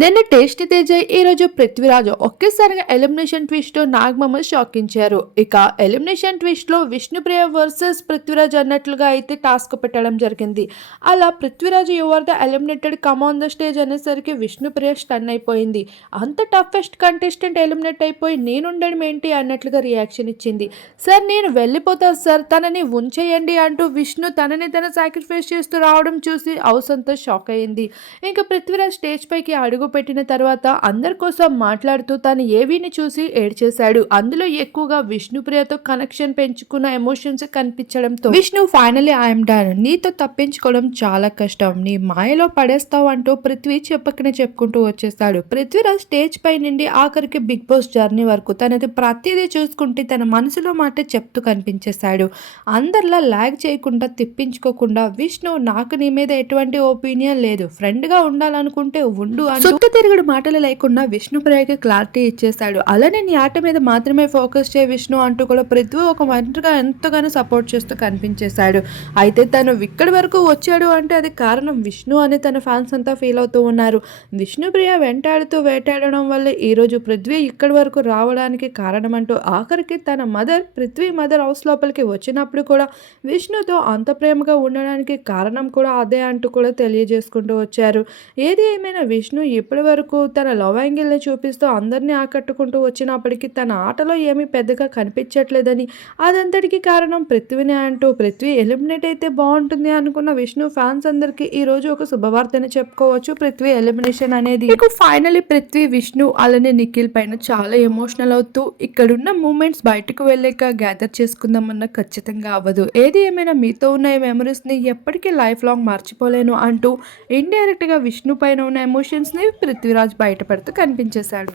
నిన్న టేస్ట్ తేజ ఈ రోజు పృథ్వీరాజు ఒకేసారిగా ఎలిమినేషన్ ట్విస్ట్ నాగమమ్మ షాకించారు ఇక ఎలిమినేషన్ ట్విస్ట్లో విష్ణుప్రియ వర్సెస్ పృథ్వీరాజ్ అన్నట్లుగా అయితే టాస్క్ పెట్టడం జరిగింది. అలా Prithviraj your the eliminated come on the stage అనేసరికి విష్ణుప్రియ స్టన్ అయిపోయింది. అంత టఫెస్ట్ కంటెస్టెంట్ ఎలిమినేట్ అయిపోయి నేనుండడం ఏంటి అన్నట్లుగా రియాక్షన్ ఇచ్చింది. సార్ నేను వెళ్ళిపోతాను సార్ తనని ఉంచేయండి అంటూ విష్ణు తనని తన సాక్రిఫైస్ చేస్తూ రావడం చూసి అవసంతో షాక్ అయింది. ఇంకా పృథ్వీరాజ్ స్టేజ్ పైకి అడుగు పెట్టిన తర్వాత అందరి కోసం మాట్లాడుతూ తను ఏవీని చూసి ఏడ్చేశాడు. అందులో ఎక్కువగా విష్ణుప్రియతో కనెక్షన్ పెంచుకున్న ఎమోషన్స్ కనిపించడంతో విష్ణు ఫైనలీ ఐఎమ్ డన్ నీతో తప్పించుకోవడం చాలా కష్టం. నీ మాయలో పడేస్తావు అంటూ పృథ్వీ చెప్పకనే చెప్పుకుంటూ వచ్చేస్తాడు. పృథ్వీరాజ్ స్టేజ్ పై నుండి ఆఖరికి బిగ్ బాస్ జర్నీ వరకు తనది ప్రతిదీ చూసుకుంటే తన మనసులో మాట చెప్తూ కనిపించేశాడు. అందరిలా లాగ్ చేయకుండా తిప్పించుకోకుండా విష్ణు నాకు నీ మీద ఎటువంటి ఒపీనియన్ లేదు. ఫ్రెండ్గా ఉండాలనుకుంటే ఉండు అంటూ తిరుగుడు మాటలు లేకుండా విష్ణుప్రియకి క్లారిటీ ఇచ్చేశాడు. అలానే నీ ఆట మీద మాత్రమే ఫోకస్ చేయ విష్ణు అంటూ కూడా పృథ్వీ ఒక మంత్రిగా ఎంతగానో సపోర్ట్ చేస్తూ కనిపించేశాడు. అయితే తను ఇక్కడి వరకు వచ్చాడు అంటే అది కారణం విష్ణు అని తన ఫ్యాన్స్ అంతా ఫీల్ అవుతూ ఉన్నారు. విష్ణుప్రియ వెంటాడుతూ వేటాడడం వల్ల ఈరోజు పృథ్వీ ఇక్కడి వరకు రావడానికి కారణం అంటూ ఆఖరికి తన మదర్ పృథ్వీ మదర్ హౌస్ లోపలికి వచ్చినప్పుడు కూడా విష్ణుతో అంత ప్రేమగా ఉండడానికి కారణం కూడా అదే అంటూ కూడా తెలియజేసుకుంటూ వచ్చారు. ఏది ఏమైనా విష్ణు ఇప్పటి వరకు తన లవ్ యాంగిల్ని చూపిస్తూ అందరినీ ఆకట్టుకుంటూ వచ్చినప్పటికీ తన ఆటలో ఏమీ పెద్దగా కనిపించట్లేదని అదంతటికి కారణం పృథ్వీనే అంటూ పృథ్వీ ఎలిమినేట్ అయితే బాగుంటుంది అనుకున్న విష్ణు ఫ్యాన్స్ అందరికీ ఈ రోజు ఒక శుభవార్తని చెప్పుకోవచ్చు. పృథ్వీ ఎలిమినేషన్ అనేది మీకు ఫైనలీ పృథ్వీ విష్ణు అలానే నిఖిల్ పైన చాలా ఎమోషనల్ అవుతూ ఇక్కడున్న మూమెంట్స్ బయటకు వెళ్ళాక గ్యాదర్ చేసుకుందామన్నా ఖచ్చితంగా అవ్వదు. ఏది ఏమైనా మీతో ఉన్న మెమరీస్ని ఎప్పటికీ లైఫ్ లాంగ్ మర్చిపోలేను అంటూ ఇండైరెక్ట్గా విష్ణు పైన ఉన్న ఎమోషన్స్ని పృథ్వీరాజ్ బయటపడుతూ కనిపించేశాడు.